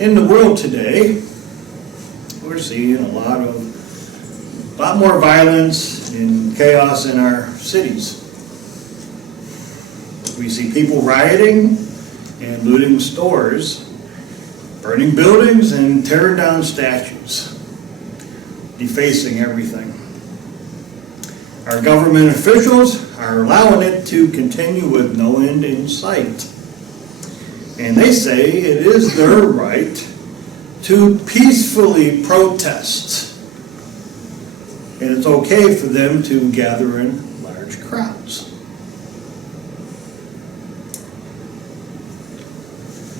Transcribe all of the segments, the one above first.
In the world today, we're seeing a lot more violence and chaos in our cities. We see people rioting and looting stores, burning buildings and tearing down statues, defacing everything. Our government officials are allowing it to continue with no end in sight. And they say it is their right to peacefully protest. And it's okay for them to gather in large crowds.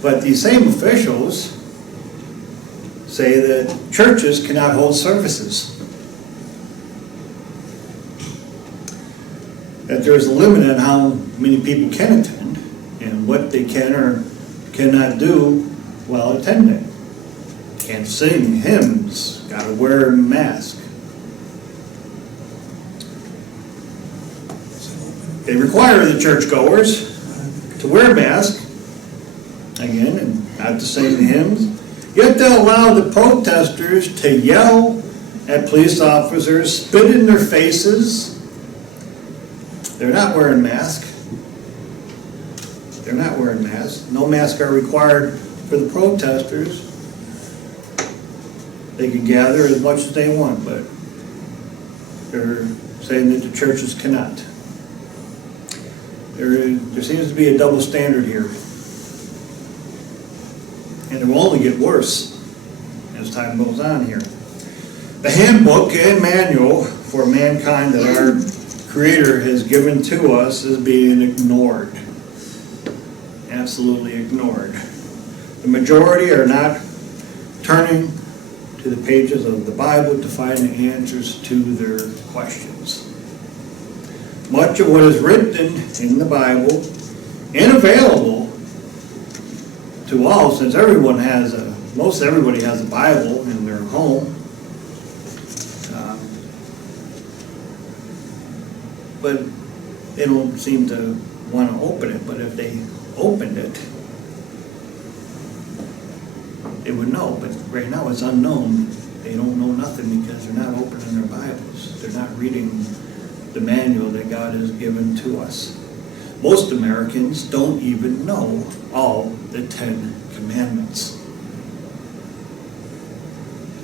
But these same officials say that churches cannot hold services. That there's a limit on how many people can attend and what they can or cannot do while attending. Can't sing hymns, gotta wear a mask. They require the churchgoers to wear a mask, again, and not to sing the hymns, yet they'll allow the protesters to yell at police officers, spit in their faces. They're not wearing masks. They're not wearing masks. No masks are required for the protesters. They can gather as much as they want, but they're saying that the churches cannot. There seems to be a double standard here. And it will only get worse as time goes on here. The handbook and manual for mankind that our Creator has given to us is being ignored. Absolutely ignored. The majority are not turning to the pages of the Bible to find the answers to their questions. Much of what is written in the Bible and available to all, since most everybody has a Bible in their home, but they don't seem to want to open it. But if they opened it, they would know. But right now it's unknown. They don't know nothing because they're not opening their Bibles. They're not reading the manual that God has given to us. Most Americans don't even know all the 10 Commandments.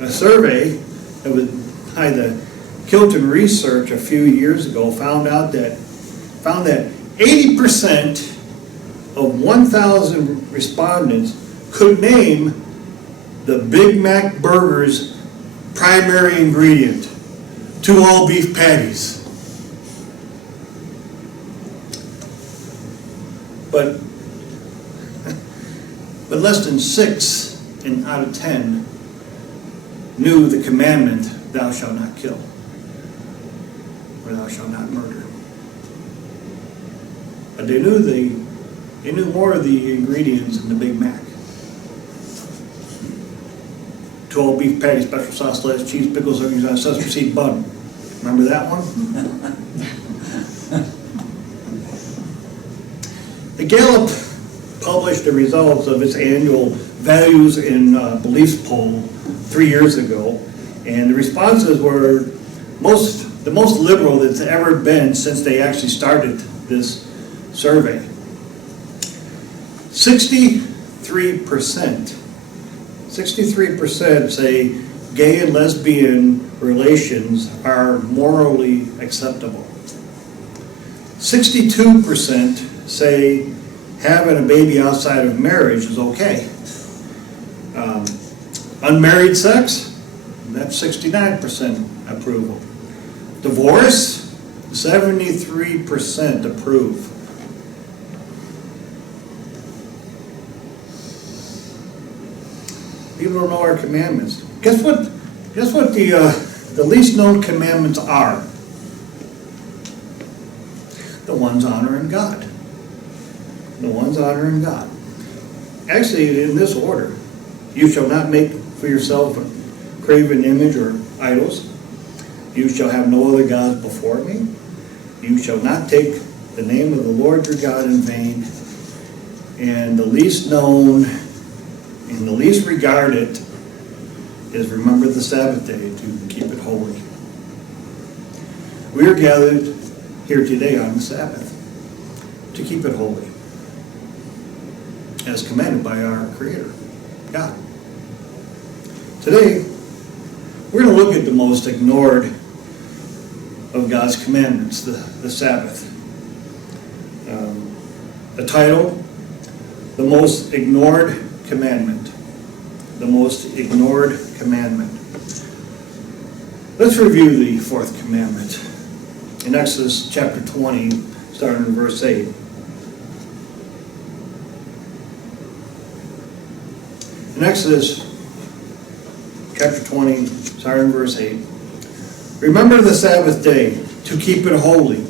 A survey that was by the Kilton Research a few years ago found that 80% of 1,000 respondents could name the Big Mac burger's primary ingredient, 2 all-beef patties. But less than 6 out of 10 knew the commandment, thou shalt not kill, or thou shalt not murder. But they knew more of the ingredients in the Big Mac. 2 all-beef patty, special sauce, lettuce, cheese, pickles, onions, and a sesame seed bun. Remember that one? The Gallup published the results of its annual Values and Beliefs poll 3 years ago, and the responses were the most liberal that's ever been since they actually started this survey. 63% say gay and lesbian relations are morally acceptable. 62% say having a baby outside of marriage is okay. Unmarried sex, that's 69% approval. Divorce, 73% approve. People don't know our commandments. Guess what the least known commandments are? The ones honoring God. The ones honoring God. Actually, in this order: you shall not make for yourself a graven image or idols. You shall have no other gods before me. You shall not take the name of the Lord your God in vain. And the least known And the least regarded is remember the Sabbath day to keep it holy. We are gathered here today on the Sabbath to keep it holy, as commanded by our Creator, God. Today, we're going to look at the most ignored of God's commandments, the Sabbath. The title, The Most Ignored Commandment. The Most Ignored Commandment. Let's review the fourth commandment. In Exodus chapter 20, starting in verse 8. In Exodus chapter 20, starting in verse 8. Remember the Sabbath day to keep it holy.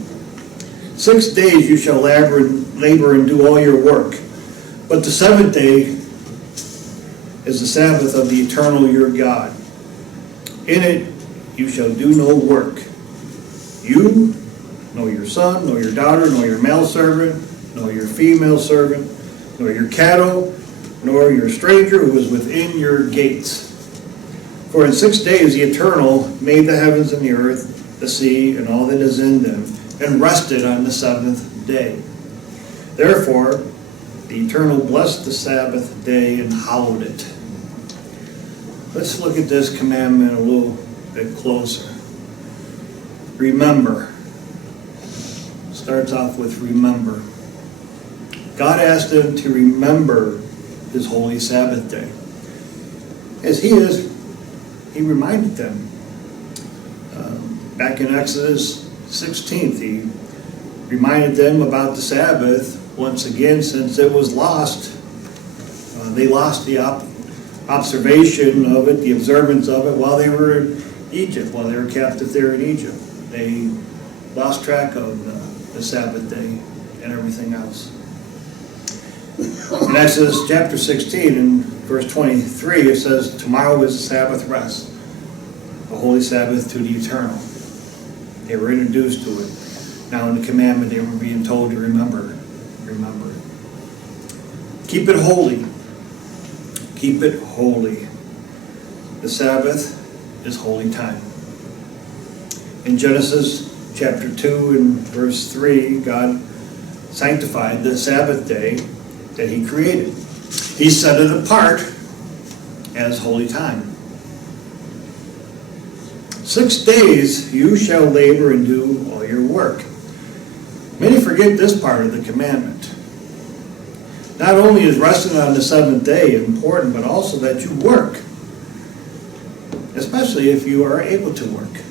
6 days you shall labor and do all your work. But the seventh day is the Sabbath of the eternal your God. In it you shall do no work. You, nor your son, nor your daughter, nor your male servant, nor your female servant, nor your cattle, nor your stranger who is within your gates. For in 6 days the Eternal made the heavens and the earth, the sea, and all that is in them, and rested on the seventh day. Therefore, the Eternal blessed the Sabbath day and hallowed it. Let's look at this commandment a little bit closer. Remember. Starts off with remember. God asked them to remember His holy Sabbath day. As He reminded them. Back in Exodus 16th, He reminded them about the Sabbath once again, since it was lost. They lost the observation of it, the observance of it, while they were in Egypt, while they were captive there in Egypt. They lost track of the Sabbath day and everything else. In Exodus chapter 16, in verse 23, it says, tomorrow is the Sabbath rest, the holy Sabbath to the Eternal. They were introduced to it. Now in the commandment they were being told to remember. Remember. Keep it holy. Keep it holy. The Sabbath is holy time. In Genesis chapter 2 and verse 3, God sanctified the Sabbath day that He created. He set it apart as holy time. 6 days you shall labor and do all your work. Many forget this part of the commandment. Not only is resting on the seventh day important, but also that you work, especially if you are able to work.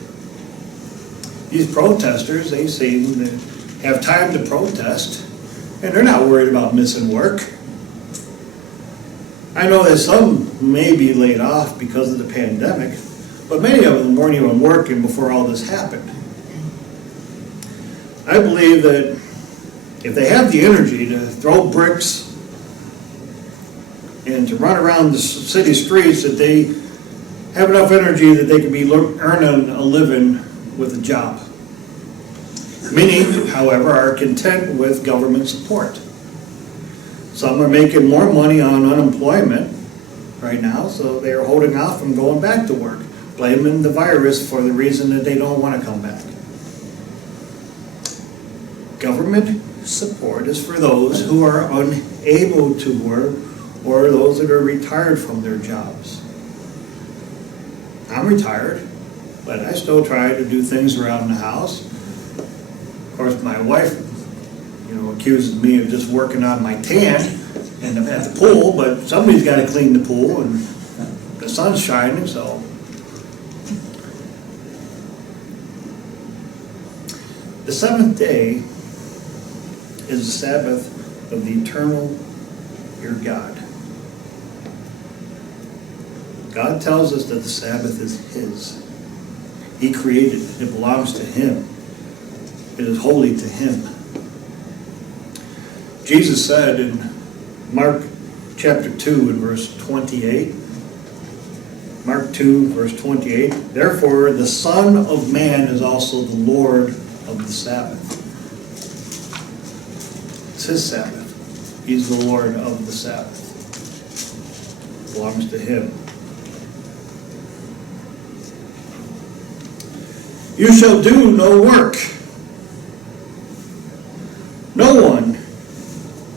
These protesters, they seem to have time to protest, and they're not worried about missing work. I know that some may be laid off because of the pandemic, but many of them weren't even working before all this happened. I believe that if they have the energy to throw bricks and to run around the city streets, that they have enough energy that they can be earning a living with a job. Many, however, are content with government support. Some are making more money on unemployment right now, so they are holding off from going back to work, blaming the virus for the reason that they don't want to come back. Government support is for those who are unable to work or those that are retired from their jobs. I'm retired, but I still try to do things around the house. Of course, my wife, accuses me of just working on my tan and at the pool, but somebody's got to clean the pool, and the sun's shining, so. The seventh day is the Sabbath of the Eternal your God. God tells us that the Sabbath is His. He created it. It belongs to Him. It is holy to Him. Jesus said in Mark chapter 2 and verse 28, Mark 2 verse 28, therefore the Son of Man is also the Lord of the Sabbath. It's His Sabbath. He's the Lord of the Sabbath. belongs to him. You shall do no work. No one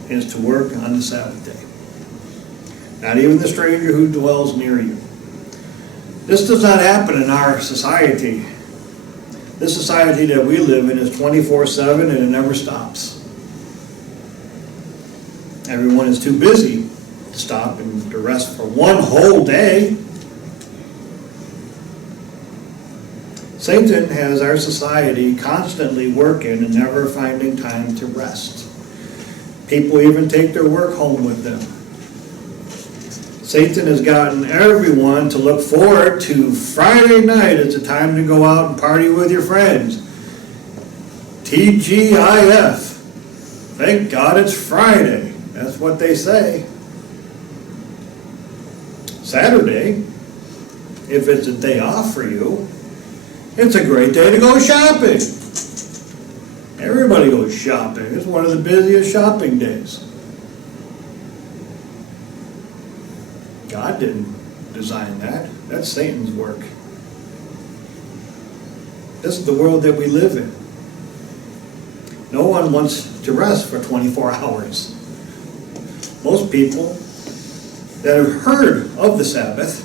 is to work on the Sabbath day, not even the stranger who dwells near you. This does not happen in our society. This society that we live in is 24/7 and it never stops. Everyone is too busy to stop and to rest for one whole day. Satan has our society constantly working and never finding time to rest. People even take their work home with them. Satan has gotten everyone to look forward to Friday night as a time to go out and party with your friends. TGIF. Thank God it's Friday. That's what they say. Saturday, if it's a day off for you, it's a great day to go shopping. Everybody goes shopping. It's one of the busiest shopping days. God didn't design that. That's Satan's work. This is the world that we live in. No one wants to rest for 24 hours. Most people that have heard of the Sabbath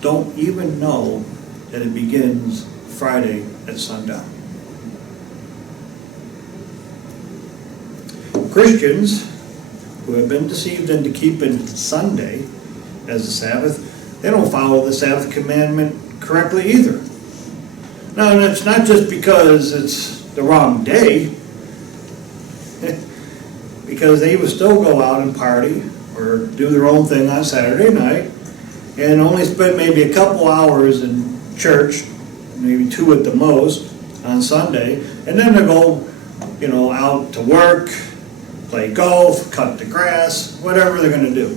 don't even know that it begins Friday at sundown. Christians who have been deceived into keeping Sunday as the Sabbath, they don't follow the Sabbath commandment correctly either. Now, and it's not just because it's the wrong day, because they would still go out and party or do their own thing on Saturday night and only spend maybe a couple hours in church, maybe 2 at the most, on Sunday, and then they go, out to work, play golf, cut the grass, whatever they're going to do.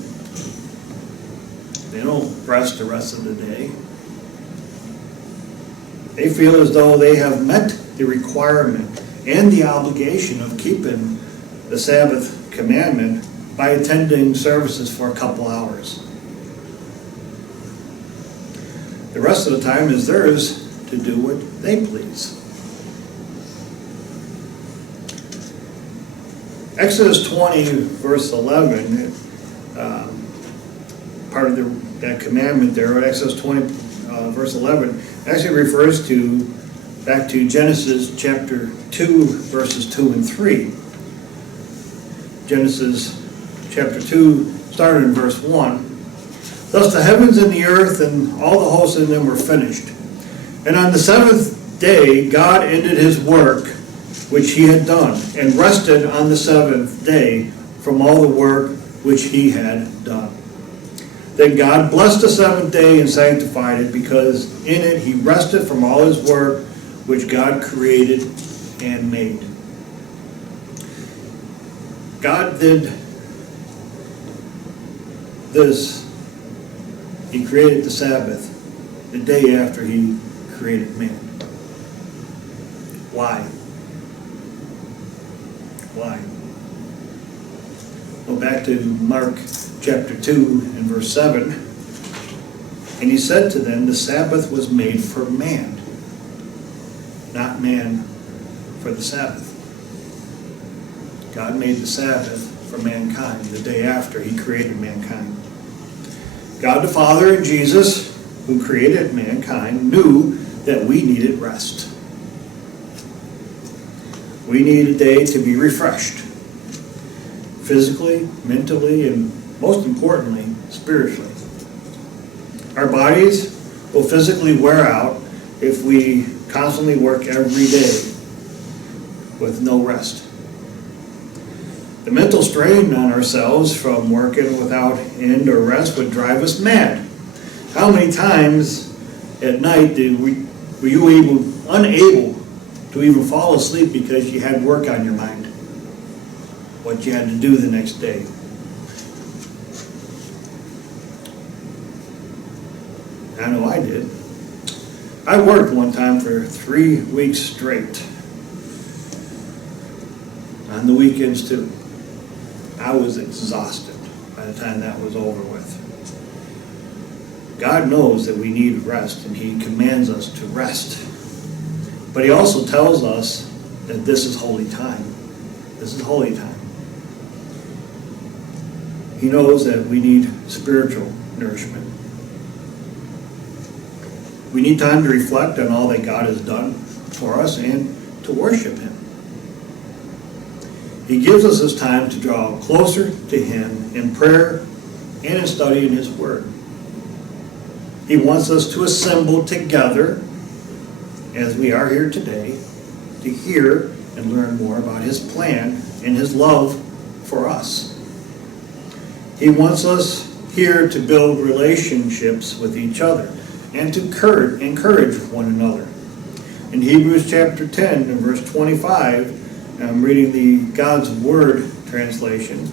They don't rest the rest of the day. They feel as though they have met the requirement and the obligation of keeping the Sabbath commandment by attending services for a couple hours. The rest of the time is theirs to do what they please. Exodus 20, verse 11, part of that commandment there, Exodus 20, verse 11, actually refers back to Genesis chapter 2, verses 2 and 3. Genesis chapter 2, started in verse 1. Thus the heavens and the earth and all the hosts in them were finished. And on the seventh day God ended his work which he had done, and rested on the seventh day from all the work which he had done. Then God blessed the seventh day and sanctified it, because in it he rested from all his work which God created and made. God did this. He created the Sabbath the day after he created man. Why? Why? Go back to Mark chapter 2 and verse 7. And he said to them, the Sabbath was made for man, not man for the Sabbath. God made the Sabbath for mankind the day after he created mankind. God the Father and Jesus, who created mankind, knew that we needed rest. We need a day to be refreshed, physically, mentally, and most importantly, spiritually. Our bodies will physically wear out if we constantly work every day with no rest. The mental strain on ourselves from working without end or rest would drive us mad. How many times at night were you unable to even fall asleep because you had work on your mind, what you had to do the next day? I know I did. I worked one time for 3 weeks straight, on the weekends too. I was exhausted by the time that was over with. God knows that we need rest, and He commands us to rest. But He also tells us that this is holy time. This is holy time. He knows that we need spiritual nourishment. We need time to reflect on all that God has done for us and to worship Him. He gives us this time to draw closer to Him in prayer and in studying His Word. He wants us to assemble together, as we are here today, to hear and learn more about His plan and His love for us. He wants us here to build relationships with each other and to encourage one another. In Hebrews chapter 10 and verse 25, I'm reading the God's Word translation,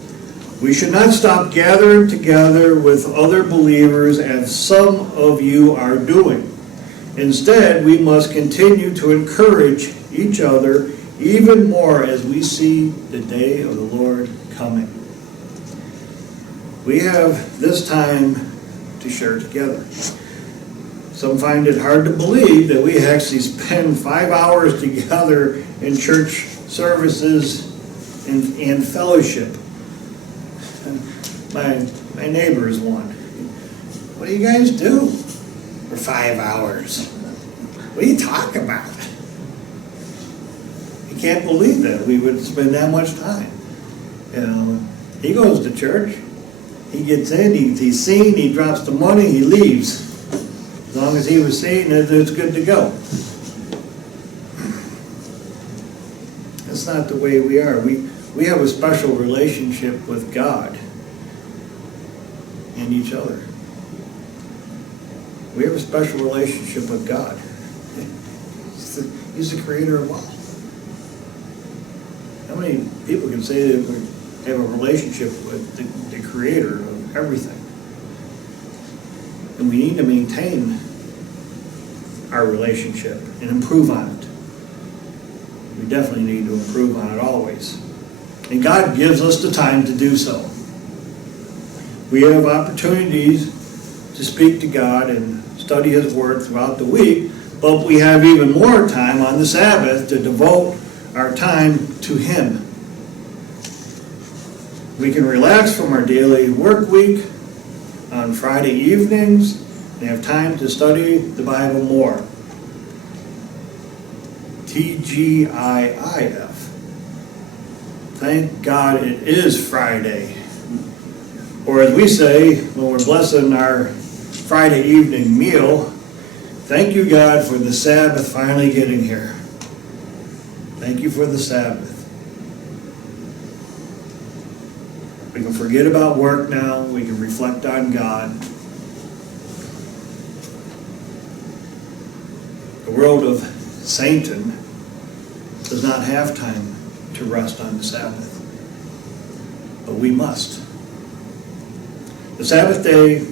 we should not stop gathering together with other believers as some of you are doing. Instead, we must continue to encourage each other even more as we see the day of the Lord coming. We have this time to share together. Some find it hard to believe that we actually spend 5 hours together in church services and fellowship. My neighbor is one. What do you guys do for 5 hours? What do you talk about? You can't believe that we would spend that much time. You know, he goes to church. He gets in, he's seen, he drops the money, he leaves. As long as he was seen, it's good to go. That's not the way we are. We have a special relationship with God and each other. We have a special relationship with God. He's the creator of all. How many people can say that we have a relationship with the creator of everything? And we need to maintain our relationship and improve on it. We definitely need to improve on it always. And God gives us the time to do so. We have opportunities to speak to God and study His Word throughout the week, but we have even more time on the Sabbath to devote our time to Him. We can relax from our daily work week on Friday evenings and have time to study the Bible more. TGIIF. Thank God it is Friday. Or as we say when we're blessing our Friday evening meal, thank you, God, for the Sabbath finally getting here. Thank you for the Sabbath. We can forget about work now. We can reflect on God. The world of Satan does not have time to rest on the Sabbath, but we must. The Sabbath day,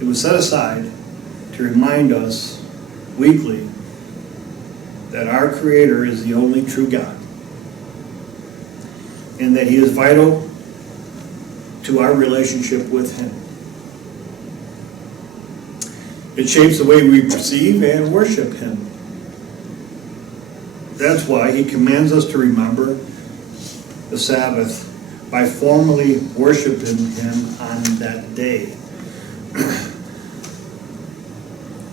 it was set aside to remind us weekly that our Creator is the only true God, and that He is vital to our relationship with Him. It shapes the way we perceive and worship Him. That's why He commands us to remember the Sabbath by formally worshiping Him on that day.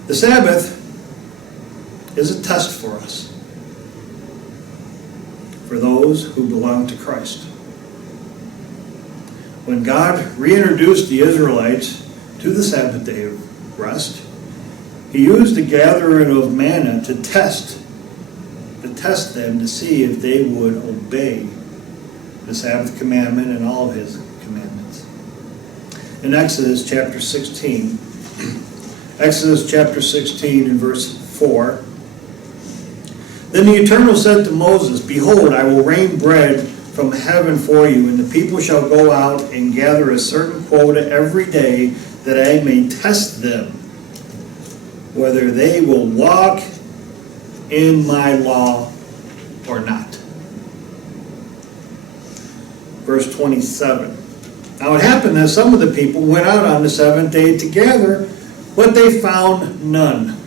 The Sabbath is a test for us, for those who belong to Christ. When God reintroduced the Israelites to the Sabbath day of rest, He used the gathering of manna to test them to see if they would obey the Sabbath commandment and all of His commandments. In Exodus chapter 16 and verse 4, then the Eternal said to Moses, behold, I will rain bread from heaven for you, and the people shall go out and gather a certain quota every day, that I may test them, whether they will walk in my law or not. Verse 27, Now it happened that some of the people went out on the seventh day to gather, but they found none.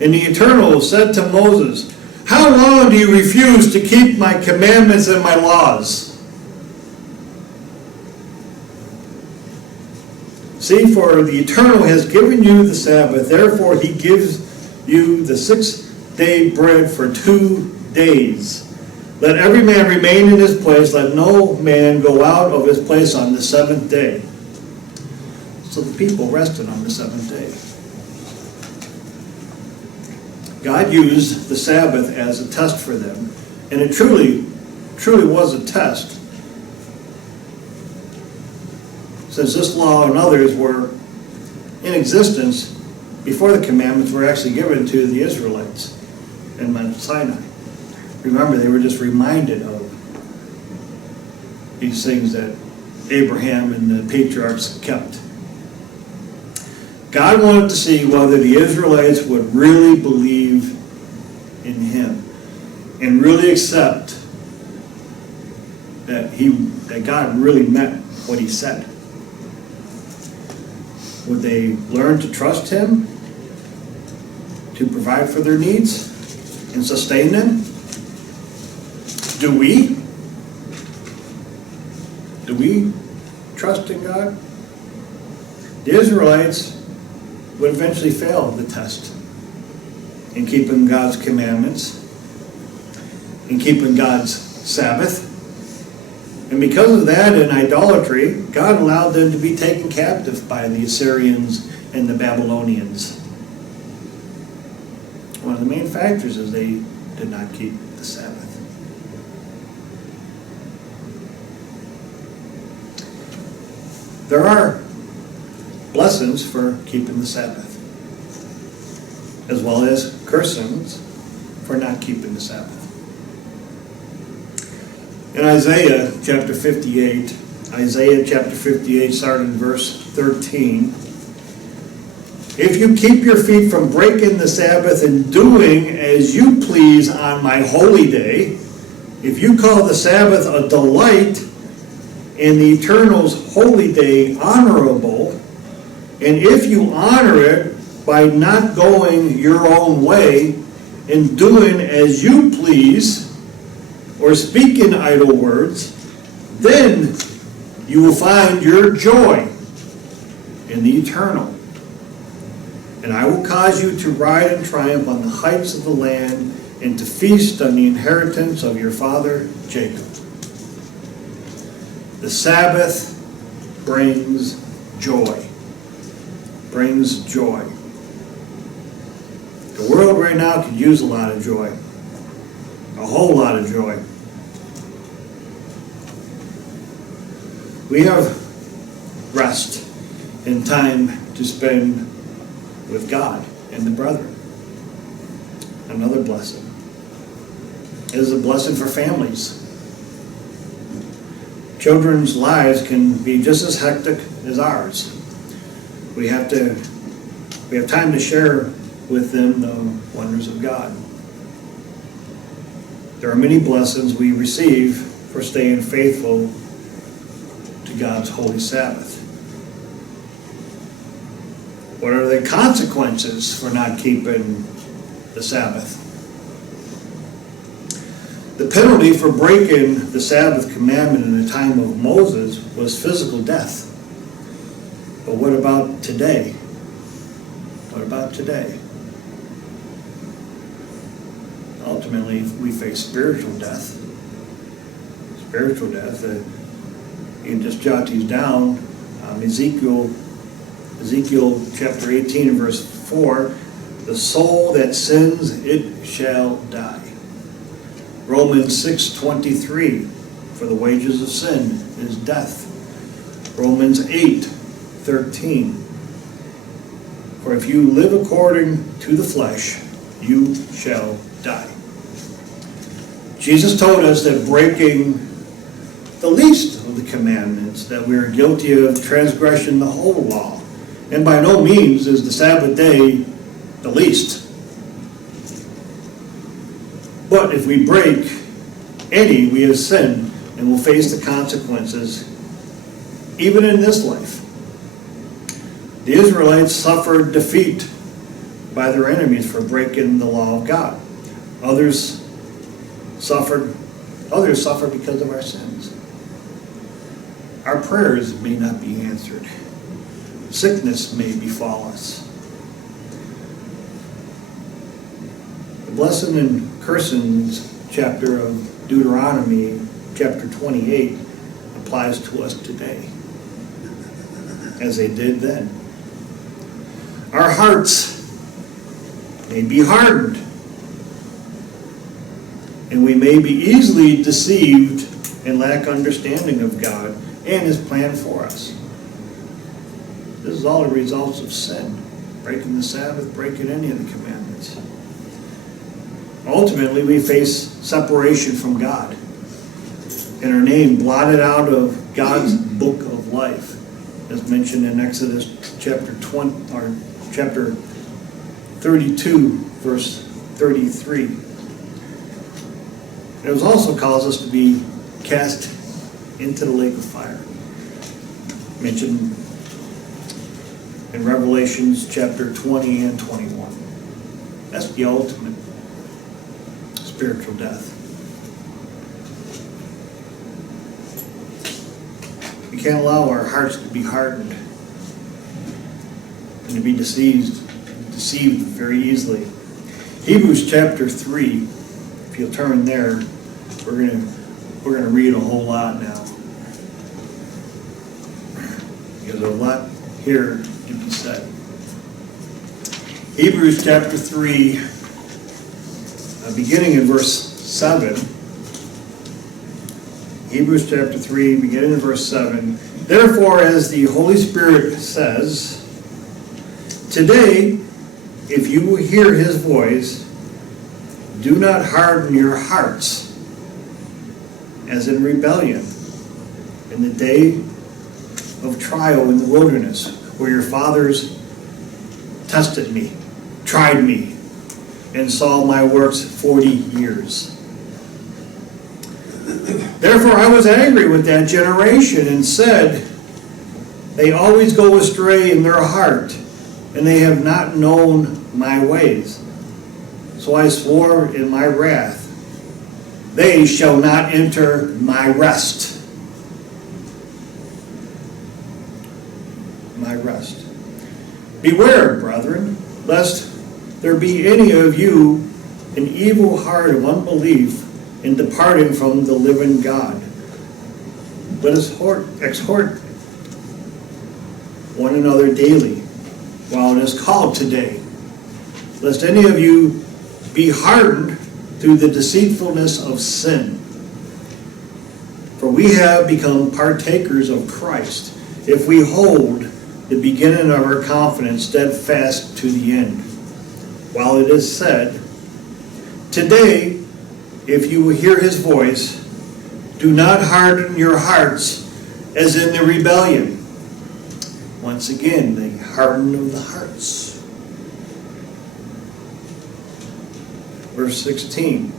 And the Eternal said to Moses, "How long do you refuse to keep my commandments and my laws? See, for the Eternal has given you the Sabbath, therefore he gives you the 6-day bread for 2 days. Let every man remain in his place, let no man go out of his place on the seventh day." So the people rested on the seventh day. God used the Sabbath as a test for them, and it truly was a test. Since this law and others were in existence before the commandments were actually given to the Israelites in Mount Sinai. Remember, they were just reminded of these things that Abraham and the patriarchs kept. God wanted to see whether the Israelites would really believe in him and really accept that God really meant what he said. Would they learn to trust him to provide for their needs and sustain them? Do we? Do we trust in God? The Israelites would eventually fail the test in keeping God's commandments, in keeping God's Sabbath. And because of that and idolatry, God allowed them to be taken captive by the Assyrians and the Babylonians. One of the main factors is they did not keep the Sabbath. There are blessings for keeping the Sabbath, as well as cursings for not keeping the Sabbath. In Isaiah chapter 58, starting in verse 13, "If you keep your feet from breaking the Sabbath and doing as you please on my holy day, if you call the Sabbath a delight and the Eternal's holy day honorable, and if you honor it by not going your own way and doing as you please, or speaking idle words, then you will find your joy in the Eternal. And I will cause you to ride in triumph on the heights of the land and to feast on the inheritance of your father Jacob." The Sabbath brings joy. Brings joy. The world right now could use a lot of joy. A whole lot of joy. We have rest and time to spend with God and the brethren. Another blessing. It is a blessing for families. Children's lives can be just as hectic as ours. We have time to share with them the wonders of God. There are many blessings we receive for staying faithful to God's holy Sabbath. What are the consequences for not keeping the Sabbath? The penalty for breaking the Sabbath commandment in the time of Moses was physical death. But what about today? What about today? Ultimately, we face spiritual death. Spiritual death. You can just jot these down. Ezekiel chapter 18 and verse 4, "The soul that sins, it shall die." Romans 6:23, "For the wages of sin is death." Romans 8:13, "For if you live according to the flesh, you shall die." Jesus told us that breaking the least of the commandments, that we are guilty of transgression the whole law. And by no means is the Sabbath day the least. But if we break any, we have sinned and will face the consequences even in this life. The Israelites suffered defeat by their enemies for breaking the law of God. Others suffer because of our sins. Our prayers may not be answered. Sickness may befall us. The blessing and cursings chapter of Deuteronomy, chapter 28, applies to us today, as they did then. Our hearts may be hardened, and we may be easily deceived and lack understanding of God and His plan for us. This is all the results of sin, breaking the Sabbath, breaking any of the commandments. Ultimately, we face separation from God and our name blotted out of God's book of life, as mentioned in Exodus chapter 32, verse 33. It was also caused us to be cast into the lake of fire, mentioned in Revelations chapter 20 and 21. That's the ultimate spiritual death. We can't allow our hearts to be hardened and to be deceived very easily. Hebrews chapter 3, if you'll turn there, we're gonna read a whole lot now. There's a lot here to be said. Hebrews chapter 3, beginning in verse 7. Hebrews chapter 3, beginning in verse 7. Therefore, as the Holy Spirit says, today, if you will hear His voice, do not harden your hearts, as in rebellion, in the day of trial in the wilderness, where your fathers tested me, tried me, and saw my works 40 years. Therefore I was angry with that generation and said, they always go astray in their heart, and they have not known my ways. So I swore in my wrath, they shall not enter my rest. My rest. Beware, brethren, lest there be any of you an evil heart of unbelief in departing from the living God. Let us exhort one another daily, while it is called today, lest any of you be hardened through the deceitfulness of sin. For we have become partakers of Christ, if we hold the beginning of our confidence steadfast to the end. While it is said, today, if you will hear His voice, do not harden your hearts as in the rebellion. Once again, the hardening of the hearts. Verse 16.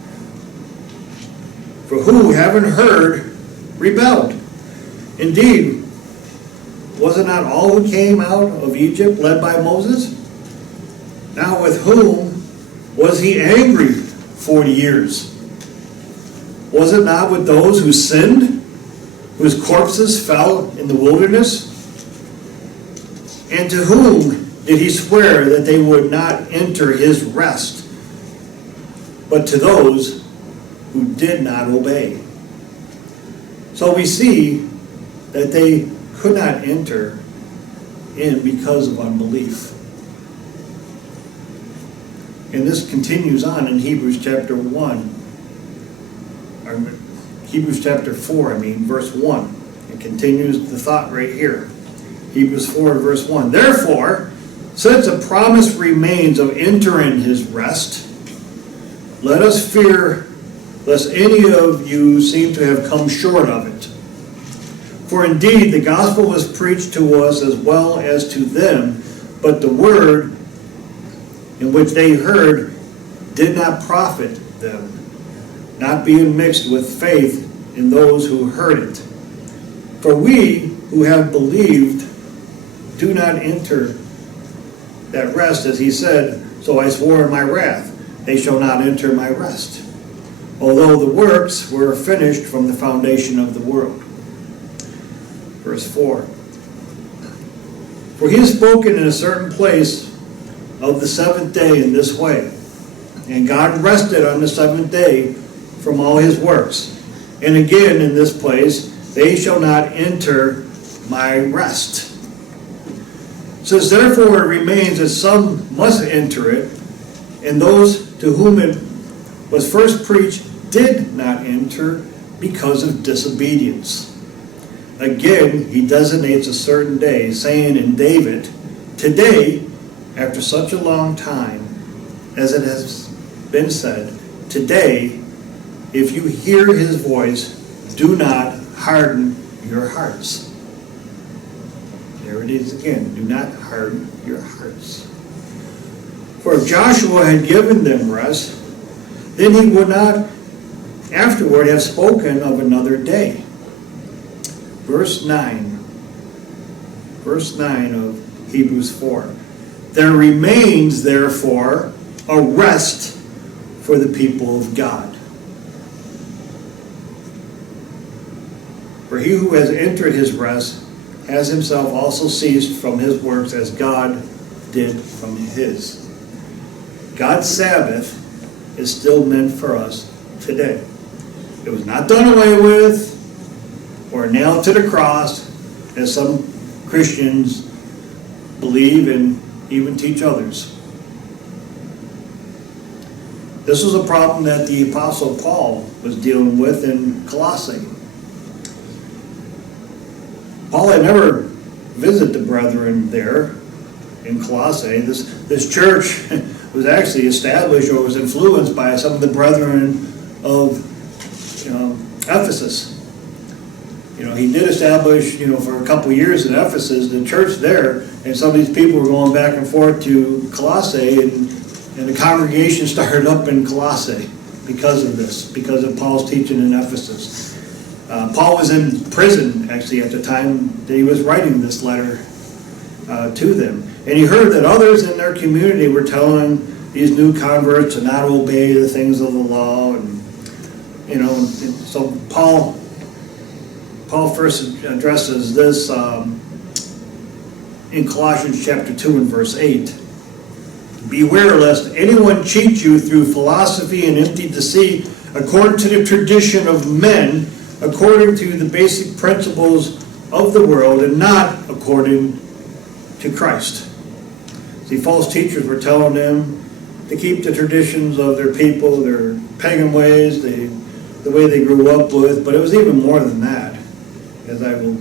For who, having heard, rebelled? Indeed, was it not all who came out of Egypt led by Moses? Now with whom was He angry 40 years? Was it not with those who sinned, whose corpses fell in the wilderness? And to whom did He swear that they would not enter His rest, but to those who did not obey? So we see that they could not enter in because of unbelief. And this continues on in Hebrews chapter 1. Hebrews chapter 4, verse 1. It continues the thought right here. Hebrews 4, verse 1. Therefore, since a promise remains of entering His rest, let us fear lest any of you seem to have come short of it. For indeed the gospel was preached to us as well as to them, but the word in which they heard did not profit them, not being mixed with faith in those who heard it. For we who have believed do not enter that rest, as he said, so I swore in my wrath, they shall not enter my rest, although the works were finished from the foundation of the world. Verse 4. For he has spoken in a certain place of the seventh day in this way, and God rested on the seventh day from all his works. And again in this place, they shall not enter my rest. It says, therefore it remains that some must enter it, and those to whom it was first preached did not enter because of disobedience. Again, he designates a certain day, saying in David, today, after such a long time, as it has been said, today, if you hear his voice, do not harden your hearts. There it is again, do not harden your hearts. For if Joshua had given them rest, then he would not afterward have spoken of another day. Verse 9 of Hebrews 4. There remains, therefore, a rest for the people of God. For he who has entered his rest has himself also ceased from his works as God did from his. God's Sabbath is still meant for us today. It was not done away with or nailed to the cross, as some Christians believe and even teach others. This was a problem that the Apostle Paul was dealing with in Colossae. Paul had never visited the brethren there in Colossae. This church was actually established or was influenced by some of the brethren of Ephesus. He did establish, for a couple of years in Ephesus, the church there, and some of these people were going back and forth to Colossae, and the congregation started up in Colossae because of this, because of Paul's teaching in Ephesus. Paul was in prison, actually, at the time that he was writing this letter to them. And he heard that others in their community were telling these new converts to not obey the things of the law. And so Paul first addresses this in Colossians chapter 2 and verse 8. Beware lest anyone cheat you through philosophy and empty deceit, according to the tradition of men, according to the basic principles of the world, and not according to Christ. See, false teachers were telling them to keep the traditions of their people, their pagan ways, the way they grew up with, but it was even more than that, as I will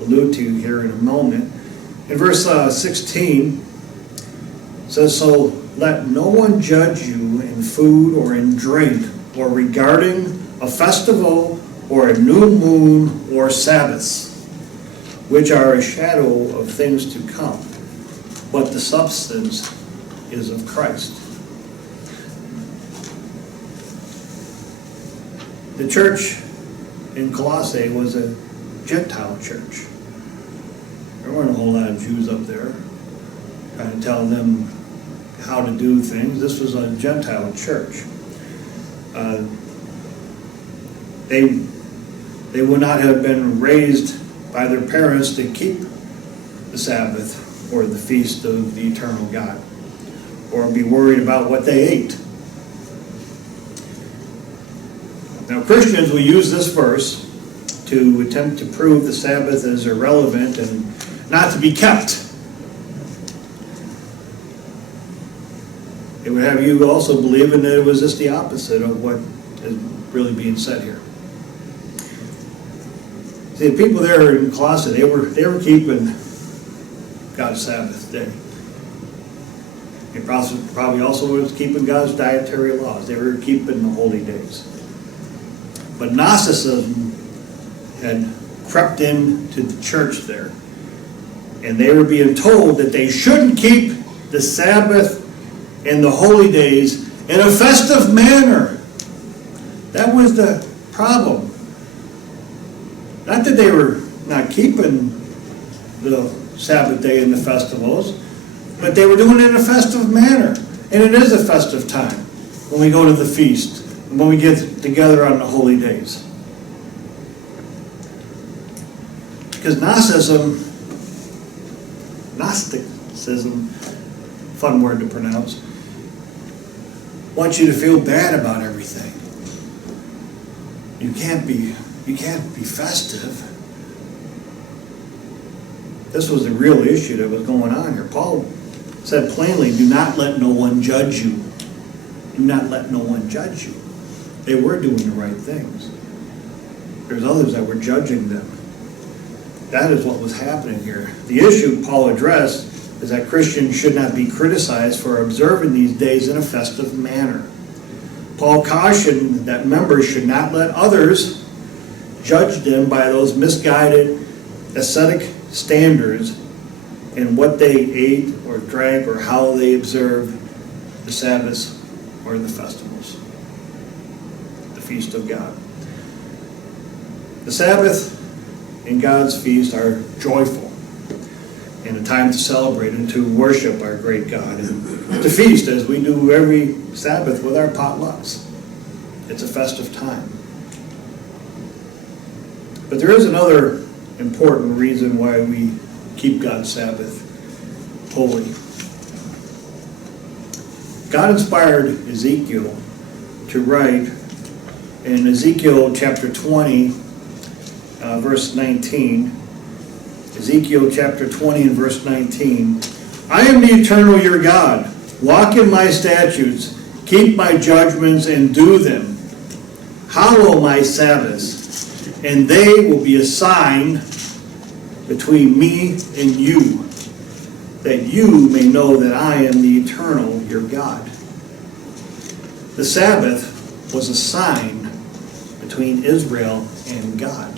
allude to here in a moment. In verse 16, it says, so let no one judge you in food or in drink, or regarding a festival or a new moon or Sabbaths, which are a shadow of things to come, but the substance is of Christ. The church in Colossae was a Gentile church. There weren't a whole lot of Jews up there trying to tell them how to do things. This was a Gentile church. They would not have been raised by their parents to keep the Sabbath or the feast of the eternal God, or be worried about what they ate. Now, Christians will use this verse to attempt to prove the Sabbath is irrelevant and not to be kept. It would have you also believing that it was just the opposite of what is really being said here. See, the people there in Colossae, they were keeping God's Sabbath day. They probably also was keeping God's dietary laws. They were keeping the holy days. But Gnosticism had crept into the church there, and they were being told that they shouldn't keep the Sabbath and the holy days in a festive manner. That was the problem. Not that they were not keeping the Sabbath day and the festivals, but they were doing it in a festive manner. And it is a festive time when we go to the feast, and when we get together on the holy days. Because Gnosticism, fun word to pronounce, wants you to feel bad about everything. You can't be festive. This was the real issue that was going on here. Paul said plainly, do not let no one judge you. Do not let no one judge you. They were doing the right things. There's others that were judging them. That is what was happening here. The issue Paul addressed is that Christians should not be criticized for observing these days in a festive manner. Paul cautioned that members should not let others judge them by those misguided ascetic standards in what they ate or drank or how they observed the Sabbaths or the festivals, the feast of God. The Sabbath and God's feast are joyful and a time to celebrate and to worship our great God, and to feast as we do every Sabbath with our potlucks. It's a festive time. But there is another important reason why we keep God's Sabbath holy. God inspired Ezekiel to write in Ezekiel chapter 20, verse 19. Ezekiel chapter 20 and verse 19. I am the eternal your God. Walk in my statutes, keep my judgments and do them. Hallow my Sabbaths, and they will be a sign between me and you, that you may know that I am the eternal your God. The Sabbath was a sign between Israel and God.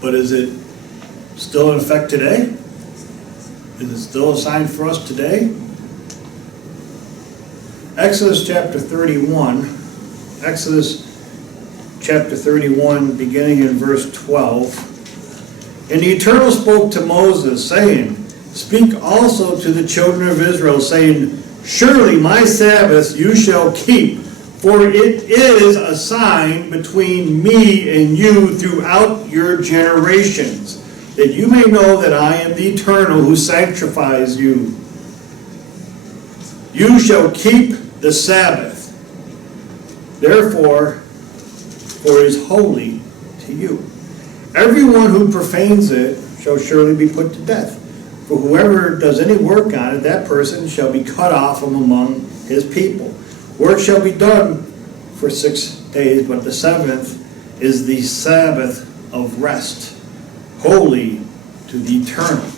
But is it still in effect today? Is it still a sign for us today? Exodus chapter 31, beginning in verse 12. And the Eternal spoke to Moses, saying, speak also to the children of Israel, saying, surely my Sabbaths you shall keep, for it is a sign between me and you throughout your generations, that you may know that I am the Eternal who sanctifies you. You shall keep the Sabbath, therefore, for it is holy to you. Everyone who profanes it shall surely be put to death. For whoever does any work on it, that person shall be cut off from among his people. Work shall be done for 6 days, but the seventh is the Sabbath of rest, holy to the Eternal.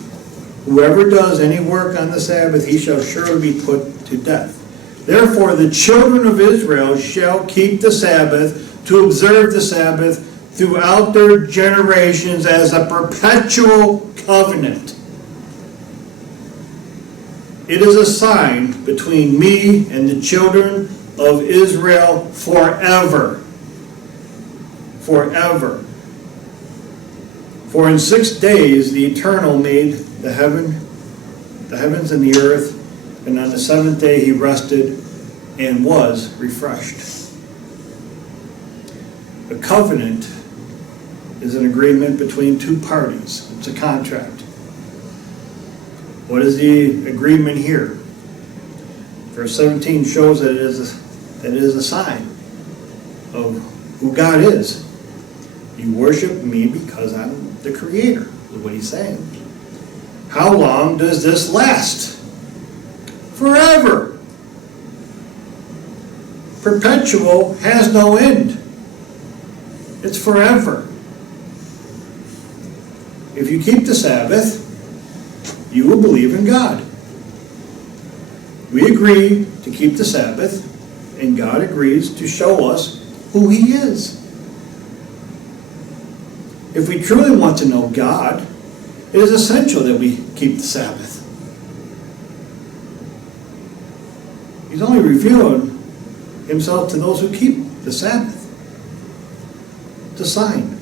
Whoever does any work on the Sabbath, he shall surely be put to death. Therefore the children of Israel shall keep the Sabbath, to observe the Sabbath throughout their generations as a perpetual covenant. It is a sign between me and the children of Israel forever. Forever. For in 6 days the Eternal made the heavens and the earth, and on the seventh day he rested and was refreshed. A covenant is an agreement between two parties. It's a contract. What is the agreement here? Verse 17 shows that it is a sign of who God is. You worship me because I'm the Creator, is what he's saying. How long does this last? Forever. Perpetual has no end. It's forever. If you keep the Sabbath, you will believe in God. We agree to keep the Sabbath, and God agrees to show us who he is. If we truly want to know God, it is essential that we keep the Sabbath. He's only revealing himself to those who keep the Sabbath. to sign.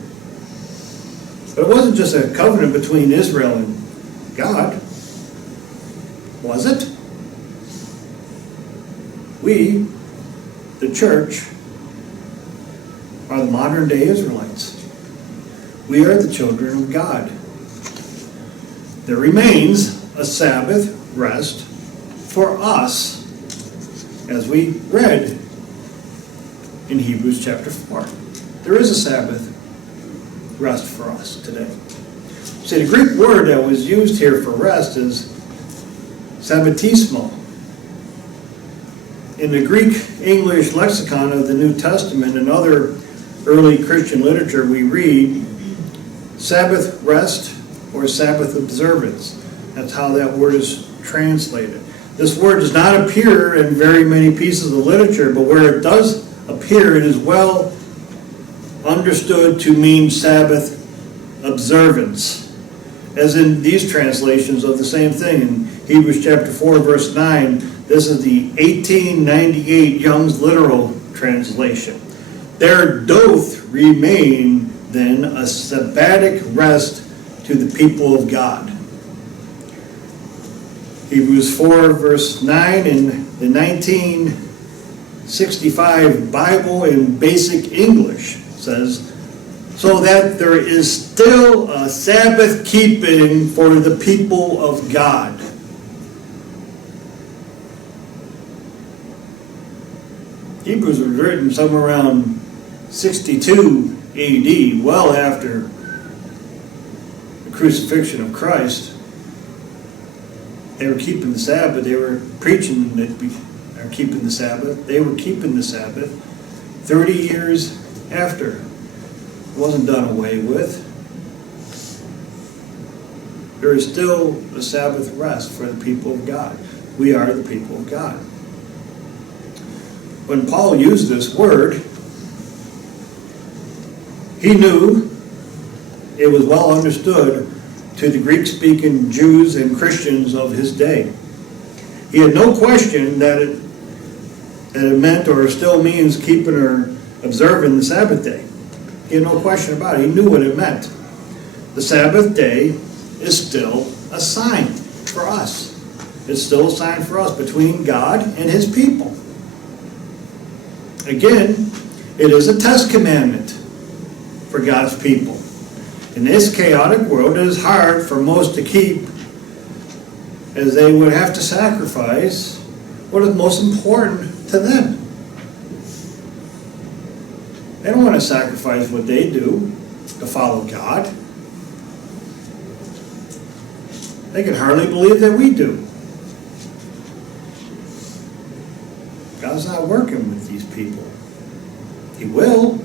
But it wasn't just a covenant between Israel and God, was it? We, the church, are the modern day Israelites. We are the children of God. There remains a Sabbath rest for us, as we read in Hebrews chapter 4. There is a Sabbath rest for us today. See, the Greek word that was used here for rest is sabbatismo. In the Greek-English lexicon of the New Testament and other early Christian literature, we read Sabbath rest or Sabbath observance. That's how that word is translated. This word does not appear in very many pieces of literature, but where it does appear, it is well understood to mean Sabbath observance, as in these translations of the same thing. In Hebrews chapter 4, verse 9, this is the 1898 Young's Literal Translation. There doth remain then a sabbatic rest to the people of God. Hebrews 4, verse 9 in the 1965 Bible in Basic English says, so that there is still a Sabbath keeping for the people of God. Hebrews was written somewhere around 62 AD, well after the crucifixion of Christ. They were keeping the Sabbath. They were preaching that we are keeping the Sabbath. They were keeping the Sabbath 30 years after. It wasn't done away with. There is still a Sabbath rest for the people of God. We are the people of God. When Paul used this word, he knew it was well understood to the Greek-speaking Jews and Christians of his day. He had no question that it meant or still means keeping or observing the Sabbath day. He had no question about it. He knew what it meant. The Sabbath day is still a sign for us. It's still a sign for us between God and his people. Again, it is a test commandment for God's people. In this chaotic world, it is hard for most to keep, as they would have to sacrifice what is most important to them. They don't want to sacrifice what they do to follow God. They can hardly believe that we do. God's not working with these people. He will.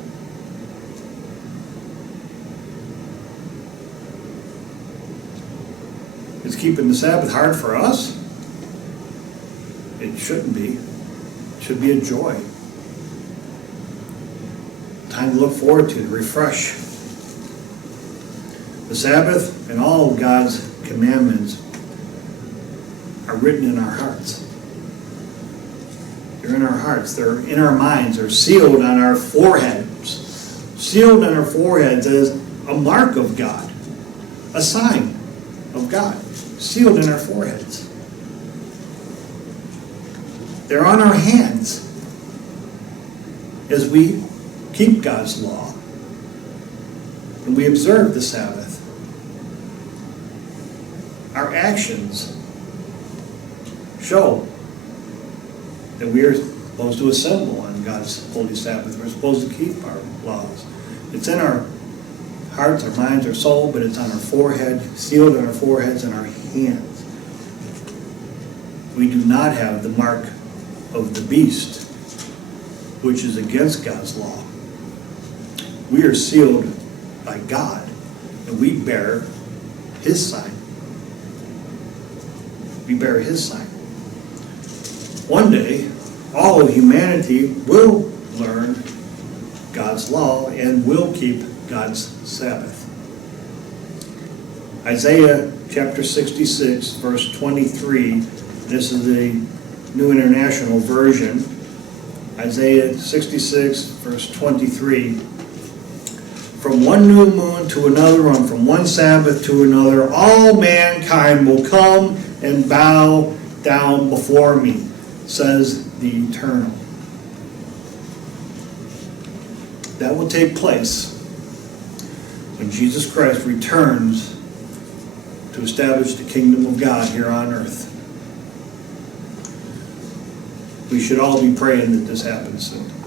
Is keeping the Sabbath hard for us? It shouldn't be. It should be a joy. Time to look forward to, refresh. The Sabbath and all of God's commandments are written in our hearts. They're in our hearts. They're in our minds. They're sealed on our foreheads. Sealed on our foreheads as a mark of God, a sign of God. Sealed in our foreheads. They're on our hands as we keep God's law and we observe the Sabbath. Our actions show that we are supposed to assemble on God's holy Sabbath. We're supposed to keep our laws. It's in our hearts, our minds, our soul, but it's on our forehead, sealed on our foreheads and our hands. We do not have the mark of the beast, which is against God's law. We are sealed by God, and we bear his sign. We bear his sign. One day, all of humanity will learn God's law and will keep God's Sabbath. Isaiah chapter 66, verse 23. This is the New International Version. Isaiah 66, verse 23. from one new moon to another, and from one Sabbath to another, all mankind will come and bow down before me, says the Eternal. That will take place when Jesus Christ returns to establish the kingdom of God here on earth. We should all be praying that this happens soon.